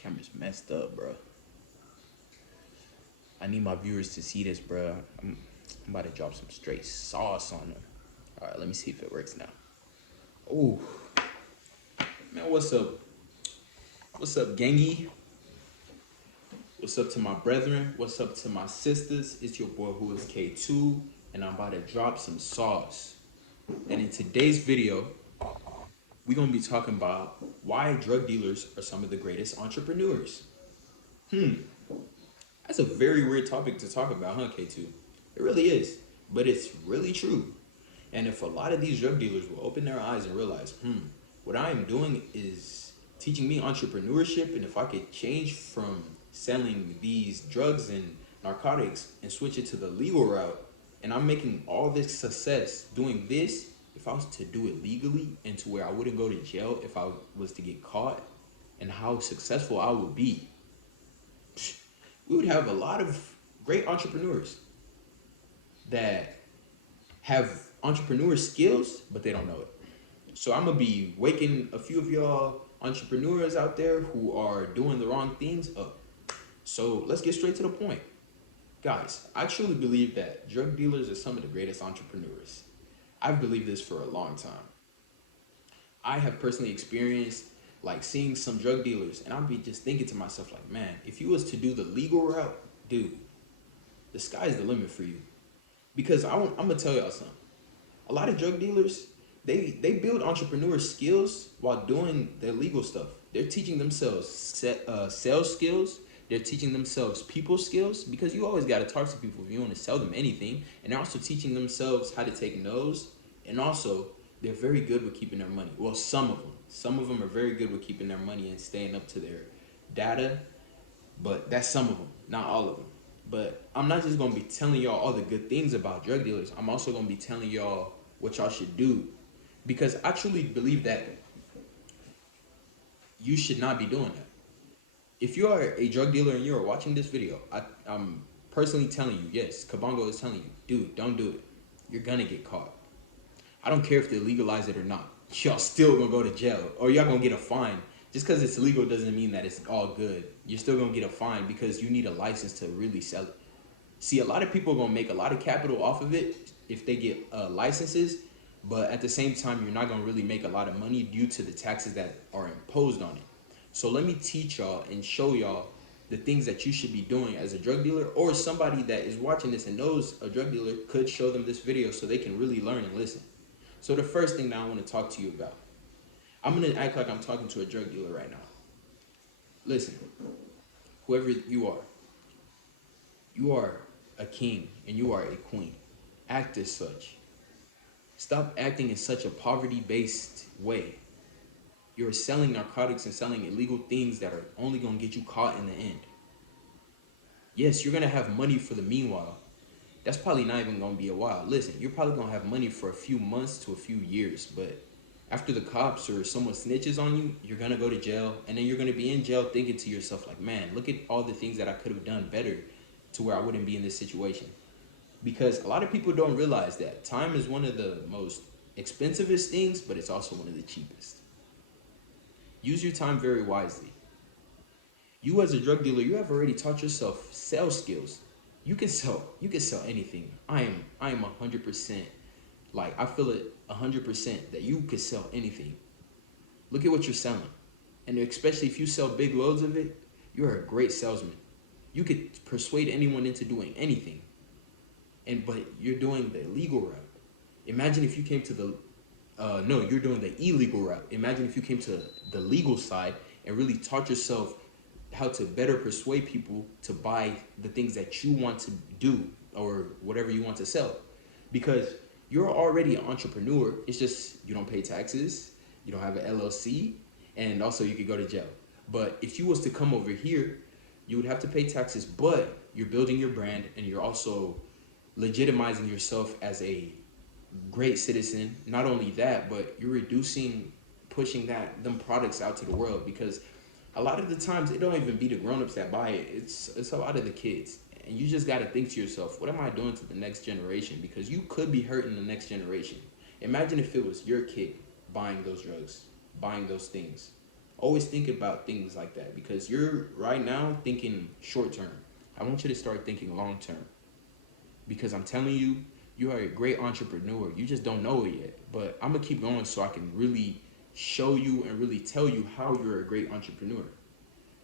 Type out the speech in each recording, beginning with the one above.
Camera's messed up, bro. I need my viewers to see this, bro. I'm about to drop some straight sauce on them. All right, let me see if it works now. Oh, man, what's up? What's up, gangy? What's up to my brethren? What's up to my sisters? It's your boy who is K2, and I'm about to drop some sauce. And in today's video, we're gonna be talking about why drug dealers are some of the greatest entrepreneurs. That's a very weird topic to talk about, huh, K2? It really is, but it's really true. And if a lot of these drug dealers will open their eyes and realize, what I am doing is teaching me entrepreneurship, and if I could change from selling these drugs and narcotics and switch it to the legal route, and I'm making all this success doing this, if I was to do it legally and to where I wouldn't go to jail if I was to get caught, and how successful I would be, we would have a lot of great entrepreneurs that have entrepreneur skills, but they don't know it. So I'm gonna be waking a few of y'all entrepreneurs out there who are doing the wrong things up. So let's get straight to the point. Guys, I truly believe that drug dealers are some of the greatest entrepreneurs. I've believed this for a long time. I have personally experienced like seeing some drug dealers, and I'll be just thinking to myself like, man, if you was to do the legal route, dude, the sky's the limit for you. Because I'm gonna tell y'all something. A lot of drug dealers, they build entrepreneur skills while doing their legal stuff. They're teaching themselves sales skills. They're teaching themselves people skills, because you always got to talk to people if you want to sell them anything. And they're also teaching themselves how to take no's. And also, they're very good with keeping their money. Well, some of them. Some of them are very good with keeping their money and staying up to their data. But that's some of them, not all of them. But I'm not just going to be telling y'all all the good things about drug dealers. I'm also going to be telling y'all what y'all should do. Because I truly believe that you should not be doing that. If you are a drug dealer and you are watching this video, I'm personally telling you, yes, Kabongo is telling you, dude, don't do it. You're going to get caught. I don't care if they legalize it or not. Y'all still going to go to jail, or y'all going to get a fine. Just because it's legal doesn't mean that it's all good. You're still going to get a fine because you need a license to really sell it. See, a lot of people are going to make a lot of capital off of it if they get licenses, but at the same time, you're not going to really make a lot of money due to the taxes that are imposed on it. So let me teach y'all and show y'all the things that you should be doing as a drug dealer, or somebody that is watching this and knows a drug dealer could show them this video so they can really learn and listen. So the first thing that I want to talk to you about, I'm going to act like I'm talking to a drug dealer right now. Listen, whoever you are a king and you are a queen. Act as such. Stop acting in such a poverty-based way. You're selling narcotics and selling illegal things that are only going to get you caught in the end. Yes, you're going to have money for the meanwhile. That's probably not even going to be a while. Listen, you're probably going to have money for a few months to a few years, but after the cops or someone snitches on you, you're going to go to jail, and then you're going to be in jail thinking to yourself like, man, look at all the things that I could have done better to where I wouldn't be in this situation. Because a lot of people don't realize that time is one of the most expensivest things, but it's also one of the cheapest. Use your time very wisely. You as a drug dealer, you have already taught yourself sales skills. You can sell anything. I am 100%, like I feel it 100% that you could sell anything. Look at what you're selling. And especially if you sell big loads of it, you're a great salesman. You could persuade anyone into doing anything. But you're doing the legal route. Imagine if you came to the no, you're doing the illegal route. Imagine if you came to the legal side and really taught yourself how to better persuade people to buy the things that you want to do or whatever you want to sell. Because you're already an entrepreneur. It's just you don't pay taxes, you don't have an LLC, and also you could go to jail. But if you was to come over here, you would have to pay taxes, but you're building your brand and you're also legitimizing yourself as a great citizen. Not only that, but you're pushing them products out to the world, because a lot of the times it don't even be the grown-ups that buy it. It's a lot of the kids. And you just got to think to yourself, what am I doing to the next generation? Because you could be hurting the next generation. Imagine if it was your kid buying those drugs, buying those things. Always think about things like that because you're right now thinking short term. I want you to start thinking long term because I'm telling you, you are a great entrepreneur. You just don't know it yet. But I'm gonna keep going so I can really show you and really tell you how you're a great entrepreneur.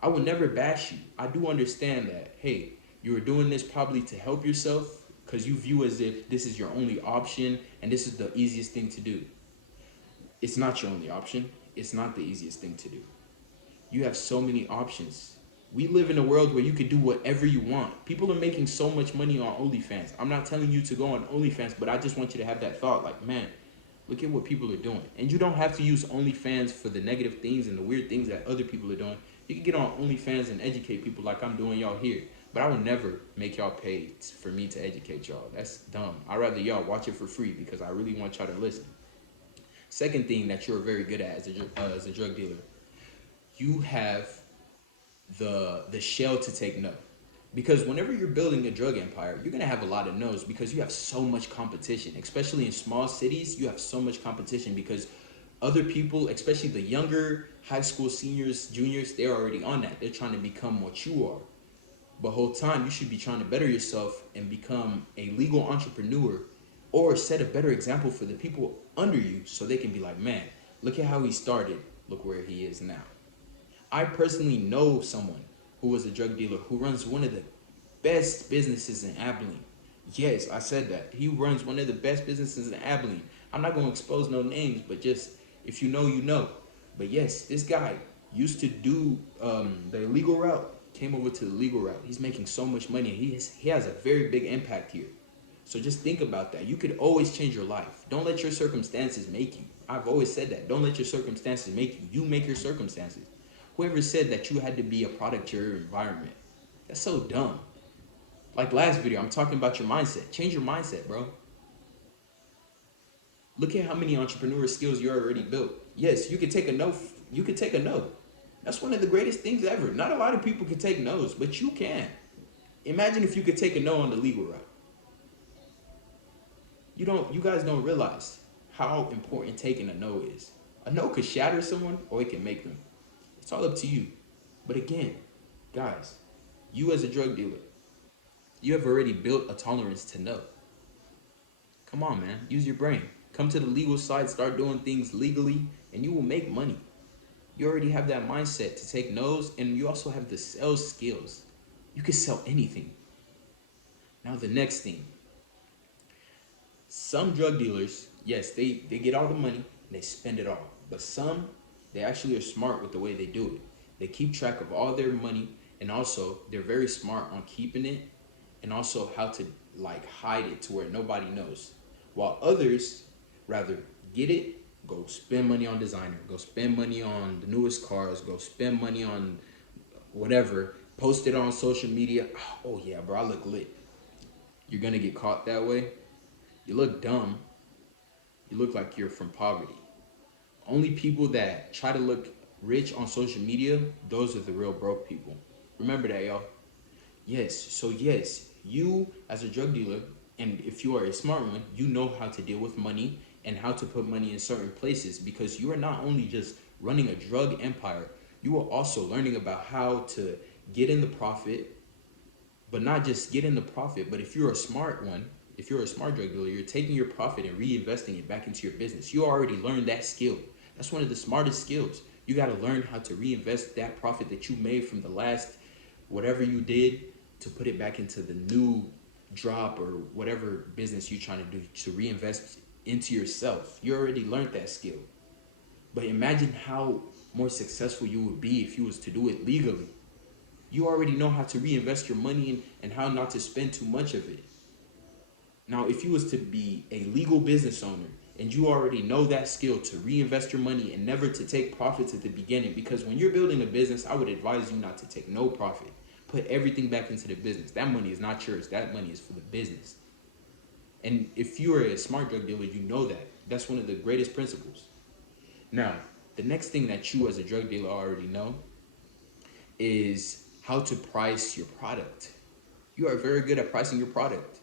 I will never bash you. I do understand that, hey, you are doing this probably to help yourself because you view as if this is your only option and this is the easiest thing to do. It's not your only option. It's not the easiest thing to do. You have so many options. We live in a world where you can do whatever you want. People are making so much money on OnlyFans. I'm not telling you to go on OnlyFans, but I just want you to have that thought like, man, look at what people are doing. And you don't have to use OnlyFans for the negative things and the weird things that other people are doing. You can get on OnlyFans and educate people like I'm doing y'all here. But I will never make y'all pay for me to educate y'all. That's dumb. I'd rather y'all watch it for free because I really want y'all to listen. Second thing that you're very good at as a drug dealer, you have the shell to take no. Because whenever you're building a drug empire, you're gonna have a lot of no's because you have so much competition. Especially in small cities, you have so much competition because other people, especially the younger high school seniors, juniors, they're already on that. They're trying to become what you are. But whole time you should be trying to better yourself and become a legal entrepreneur or set a better example for the people under you so they can be like, man, look at how he started. Look where he is now. I personally know someone who was a drug dealer who runs one of the best businesses in Abilene. Yes, I said that. He runs one of the best businesses in Abilene. I'm not going to expose no names, but just if you know, you know. But yes, this guy used to do the illegal route, came over to the legal route. He's making so much money. He has a very big impact here. So just think about that. You could always change your life. Don't let your circumstances make you. I've always said that. Don't let your circumstances make you. You make your circumstances. Whoever said that you had to be a product of your environment, that's so dumb. Like last video, I'm talking about your mindset. Change your mindset, bro. Look at how many entrepreneur skills you already built. Yes, you can take a no. You can take a no. That's one of the greatest things ever. Not a lot of people can take no's, but you can. Imagine if you could take a no on the legal route. You guys don't realize how important taking a no is. A no could shatter someone or it can make them. It's all up to you. But again, guys, you as a drug dealer, you have already built a tolerance to no. Come on, man. Use your brain. Come to the legal side, start doing things legally, and you will make money. You already have that mindset to take no's, and you also have the sales skills. You can sell anything. Now, the next thing. Some drug dealers, yes, they get all the money, and they spend it all. But some, they actually are smart with the way they do it. They keep track of all their money, and also they're very smart on keeping it, and also how to like hide it to where nobody knows. While others rather get it, go spend money on designer, go spend money on the newest cars, go spend money on whatever, post it on social media. Oh yeah, bro, I look lit. You're gonna get caught that way. You look dumb. You look like you're from poverty. Only people that try to look rich on social media, those are the real broke people. Remember that, y'all. Yes, so yes, you as a drug dealer, and if you are a smart one, you know how to deal with money and how to put money in certain places because you are not only just running a drug empire, you are also learning about how to get in the profit, but not just get in the profit, but if you're a smart one, if you're a smart drug dealer, you're taking your profit and reinvesting it back into your business. You already learned that skill. That's one of the smartest skills. You got to learn how to reinvest that profit that you made from the last whatever you did to put it back into the new drop or whatever business you're trying to do to reinvest into yourself. You already learned that skill. But imagine how more successful you would be if you was to do it legally. You already know how to reinvest your money and how not to spend too much of it. Now, if you was to be a legal business owner and you already know that skill to reinvest your money and never to take profits at the beginning, because when you're building a business, I would advise you not to take no profit. Put everything back into the business. That money is not yours. That money is for the business. And if you are a smart drug dealer, you know that. That's one of the greatest principles. Now, the next thing that you as a drug dealer already know is how to price your product. You are very good at pricing your product.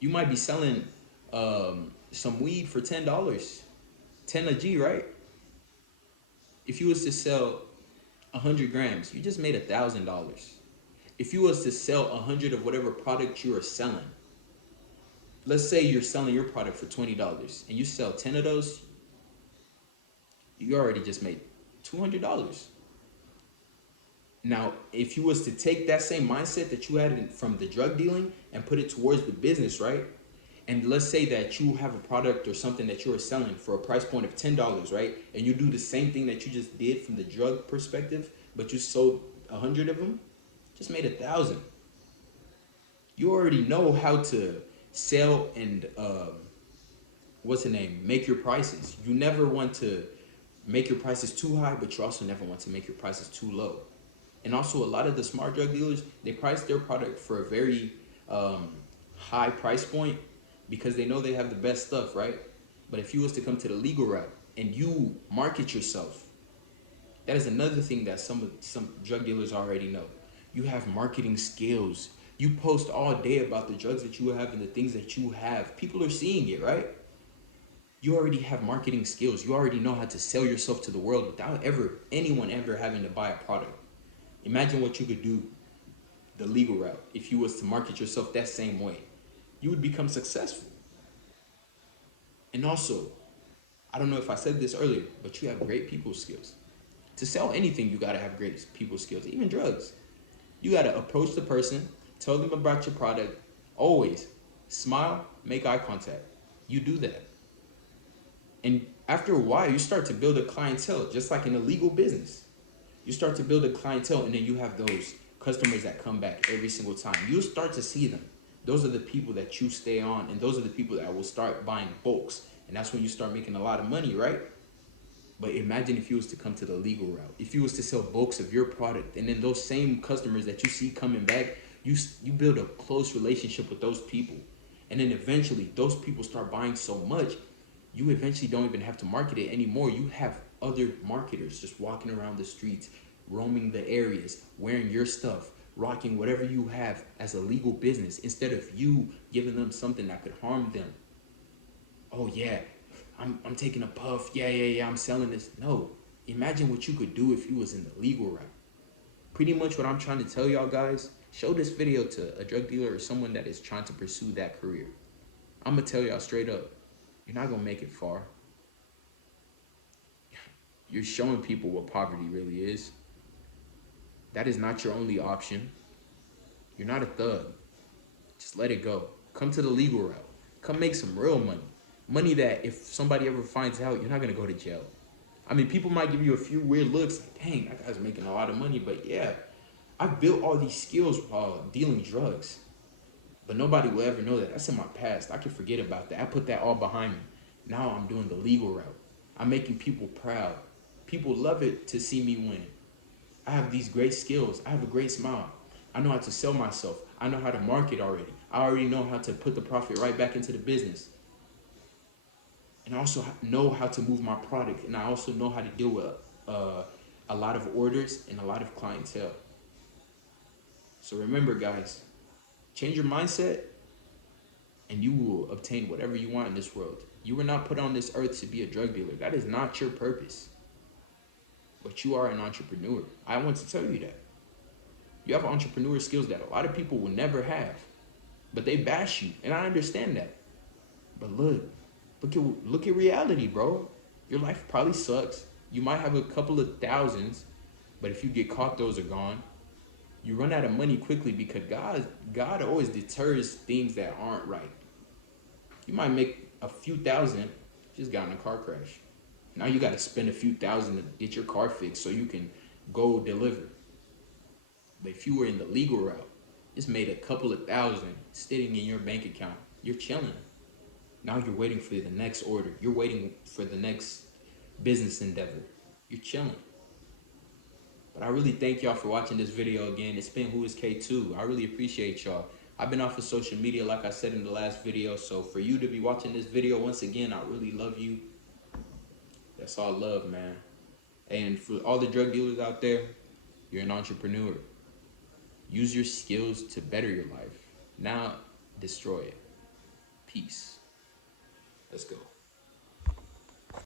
You might be selling some weed for $10, 10 a G, right? If you was to sell 100 grams, you just made $1,000. If you was to sell 100 of whatever product you are selling, let's say you're selling your product for $20 and you sell 10 of those, you already just made $200. Now, if you was to take that same mindset that you had from the drug dealing and put it towards the business, right? And let's say that you have a product or something that you are selling for a price point of $10, right? And you do the same thing that you just did from the drug perspective, but you sold 100 of them, just made 1,000. You already know how to sell and make your prices. You never want to make your prices too high, but you also never want to make your prices too low. And also, a lot of the smart drug dealers, they price their product for a very high price point because they know they have the best stuff, right? But if you was to come to the legal route and you market yourself, that is another thing that some drug dealers already know. You have marketing skills. You post all day about the drugs that you have and the things that you have. People are seeing it, right? You already have marketing skills. You already know how to sell yourself to the world without anyone ever having to buy a product. Imagine what you could do the legal route if you was to market yourself that same way. You would become successful. And also, I don't know if I said this earlier, but you have great people skills. To sell anything, you gotta have great people skills, even drugs. You gotta approach the person, tell them about your product, always smile, make eye contact. You do that. And after a while, you start to build a clientele, just like in a legal business. You start to build a clientele, and then you have those customers that come back every single time. You start to see them. Those are the people that you stay on, and those are the people that will start buying bulks. And that's when you start making a lot of money, right? But imagine if you was to come to the legal route. If you was to sell bulks of your product, and then those same customers that you see coming back, you build a close relationship with those people. And then eventually, those people start buying so much, you eventually don't even have to market it anymore. You have other marketers just walking around the streets, roaming the areas, wearing your stuff, rocking whatever you have as a legal business, instead of you giving them something that could harm them. Oh yeah, I'm taking a puff. Yeah, I'm selling this. No, imagine what you could do if you was in the legal route. Pretty much what I'm trying to tell y'all guys, show this video to a drug dealer or someone that is trying to pursue that career. I'm gonna tell y'all straight up, you're not gonna make it far. You're showing people what poverty really is. That is not your only option. You're not a thug. Just let it go. Come to the legal route. Come make some real money. Money that if somebody ever finds out, you're not gonna go to jail. I mean, people might give you a few weird looks, like, dang, that guy's making a lot of money, but yeah, I've built all these skills while dealing drugs. But nobody will ever know that. That's in my past. I can forget about that. I put that all behind me. Now I'm doing the legal route. I'm making people proud. People love it to see me win. I have these great skills. I have a great smile. I know how to sell myself. I know how to market already. I already know how to put the profit right back into the business. And I also know how to move my product. And I also know how to deal with a lot of orders and a lot of clientele. So remember, guys, change your mindset and you will obtain whatever you want in this world. You were not put on this earth to be a drug dealer. That is not your purpose. But you are an entrepreneur. I want to tell you that. You have entrepreneur skills that a lot of people will never have. But they bash you, and I understand that. But look at reality, bro. Your life probably sucks. You might have a couple of thousands, but if you get caught, those are gone. You run out of money quickly because God always deters things that aren't right. You might make a few thousand, just got in a car crash. Now you got to spend a few thousand to get your car fixed so you can go deliver. But if you were in the legal route, just made a couple of thousand sitting in your bank account, you're chilling. Now you're waiting for the next order. You're waiting for the next business endeavor. You're chilling. But I really thank y'all for watching this video again. It's been Who is K2. I really appreciate y'all. I've been off of social media like I said in the last video. So for you to be watching this video once again, I really love you. That's all love, man. And for all the drug dealers out there, you're an entrepreneur. Use your skills to better your life. Now, destroy it. Peace. Let's go.